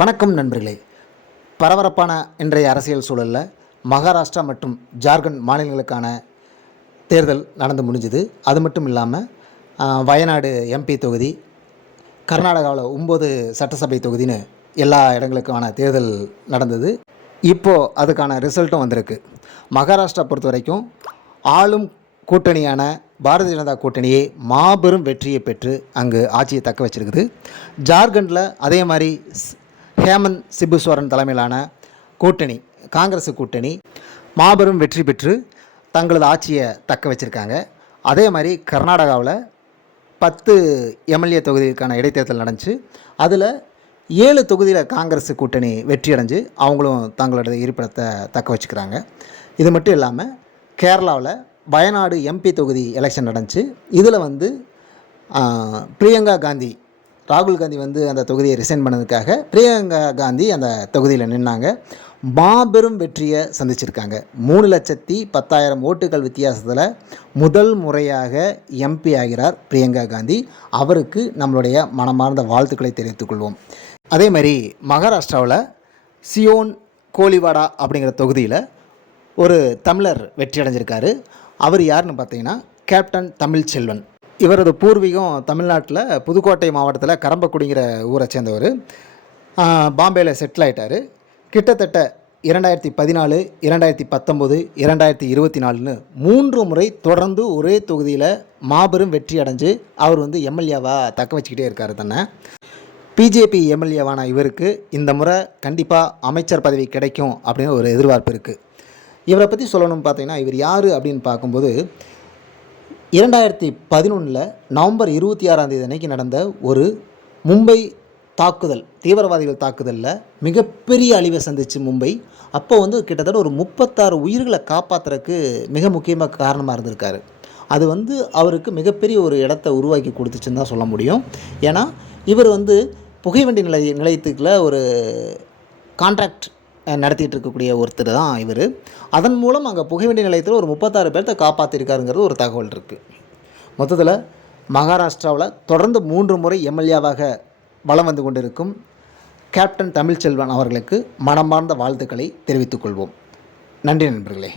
வணக்கம் நண்பர்களே. பரபரப்பான இன்றைய அரசியல் சூழலில் மகாராஷ்டிரா மற்றும் ஜார்க்கண்ட் மாநிலங்களுக்கான தேர்தல் நடந்து முடிஞ்சுது. அது மட்டும் இல்லாமல் வயநாடு எம்பி தொகுதி கர்நாடகாவில் ஒம்பது சட்டசபை தொகுதின்னு எல்லா இடங்களுக்கான தேர்தல் நடந்தது. இப்போது அதுக்கான ரிசல்ட்டும் வந்திருக்கு. மகாராஷ்டிரா பொறுத்த வரைக்கும் ஆளும் கூட்டணியான பாரதிய ஜனதா கூட்டணியே மாபெரும் வெற்றியை பெற்று அங்கு ஆட்சியை தக்க வச்சிருக்குது. ஜார்க்கண்டில் அதே மாதிரி ஸ்- ஹேமந்த் சிபுஸ்வரன் தலைமையிலான கூட்டணி காங்கிரஸ் கூட்டணி மாபெரும் வெற்றி பெற்று தங்களது ஆட்சியை தக்க வச்சுருக்காங்க. அதே மாதிரி கர்நாடகாவில் பத்து எம்எல்ஏ தொகுதிக்கான இடைத்தேர்தல் நடந்துச்சு. அதில் ஏழு தொகுதியில் காங்கிரஸ் கூட்டணி வெற்றி அடைஞ்சு அவங்களும் தங்களோட இருப்பிடத்தை தக்க வச்சுக்கிறாங்க. இது மட்டும் இல்லாமல் கேரளாவில் வயநாடு எம்பி தொகுதி எலெக்ஷன் நடந்துச்சு. இதில் வந்து பிரியங்கா காந்தி ராகுல் காந்தி வந்து அந்த தொகுதியை ரிசைன் பண்ணதுக்காக பிரியங்கா காந்தி அந்த தொகுதியில் நின்னாங்க. மாபெரும் வெற்றியை சந்திச்சிருக்காங்க. மூணு லட்சத்தி பத்தாயிரம் ஓட்டுகள் வித்தியாசத்தில் முதல் முறையாக எம்பி ஆகிறார் பிரியங்கா காந்தி. அவருக்கு நம்மளுடைய மனமார்ந்த வாழ்த்துக்களை தெரிவித்துக்கொள்வோம் அதே மாதிரி மகாராஷ்டிராவில் சியோன் கோலிவாடா அப்படிங்கிற தொகுதியில் ஒரு தமிழர் வெற்றி அடைஞ்சிருக்காரு. அவர் யாருன்னு பார்த்தீங்கன்னா கேப்டன் தமிழ்ச்செல்வன். இவரது பூர்வீகம் தமிழ்நாட்டில் புதுக்கோட்டை மாவட்டத்தில் கரம்பக்குடிங்கிற ஊரை சேர்ந்தவர். பாம்பேயில் செட்டில் ஆகிட்டார் கிட்டத்தட்ட இரண்டாயிரத்தி பதினாலு இரண்டாயிரத்தி பத்தொம்போது இரண்டாயிரத்தி இருபத்தி நாலுன்னு மூன்று முறை தொடர்ந்து ஒரே தொகுதியில் மாபெரும் வெற்றி அடைஞ்சு அவர் வந்து எம்எல்ஏவாக தக்க வச்சுக்கிட்டே இருக்கார் தானே பிஜேபி எம்எல்ஏவான இவருக்கு இந்த முறை கண்டிப்பாக அமைச்சர் பதவி கிடைக்கும் அப்படின்னு ஒரு எதிர்பார்ப்பு இருக்குது இவரை பற்றி சொல்லணும்னு பார்த்தீங்கன்னா இவர் யார் அப்படின்னு பார்க்கும்போது இரண்டாயிரத்தி பதினொன்றில் நவம்பர் இருபத்தி ஆறாம் தேதி அன்னைக்கு நடந்த ஒரு மும்பை தாக்குதல் தீவிரவாதிகள் தாக்குதலில் மிகப்பெரிய அழிவை சந்திச்சு மும்பை. அப்போ வந்து கிட்டத்தட்ட ஒரு முப்பத்தாறு உயிர்களை காப்பாற்றுறதுக்கு மிக முக்கியமாக காரணமாக இருந்திருக்காரு. அது வந்து அவருக்கு மிகப்பெரிய ஒரு இடத்த உருவாக்கி கொடுத்துச்சுன்னு தான் சொல்ல முடியும். ஏன்னா இவர் வந்து புகைவண்டி நிலைய நிலையத்துக்குள்ள ஒரு கான்ட்ராக்ட் நடத்திட்டு இருக்கக்கூடிய ஒருத்தர் தான் இவர். அதன் மூலம் அங்கே புகைவண்டி நிலையத்தில் ஒரு முப்பத்தாறு பேர்த்த காப்பாற்றிருக்காருங்கிறது ஒரு தகவல் இருக்குது மொத்தத்தில் மகாராஷ்டிராவில் தொடர்ந்து மூன்று முறை எம்எல்ஏவாக வலம் வந்து கொண்டிருக்கும் கேப்டன் தமிழ்ச்செல்வன் அவர்களுக்கு மனமார்ந்த வாழ்த்துக்களை தெரிவித்துக் கொள்வோம். நன்றி நண்பர்களே.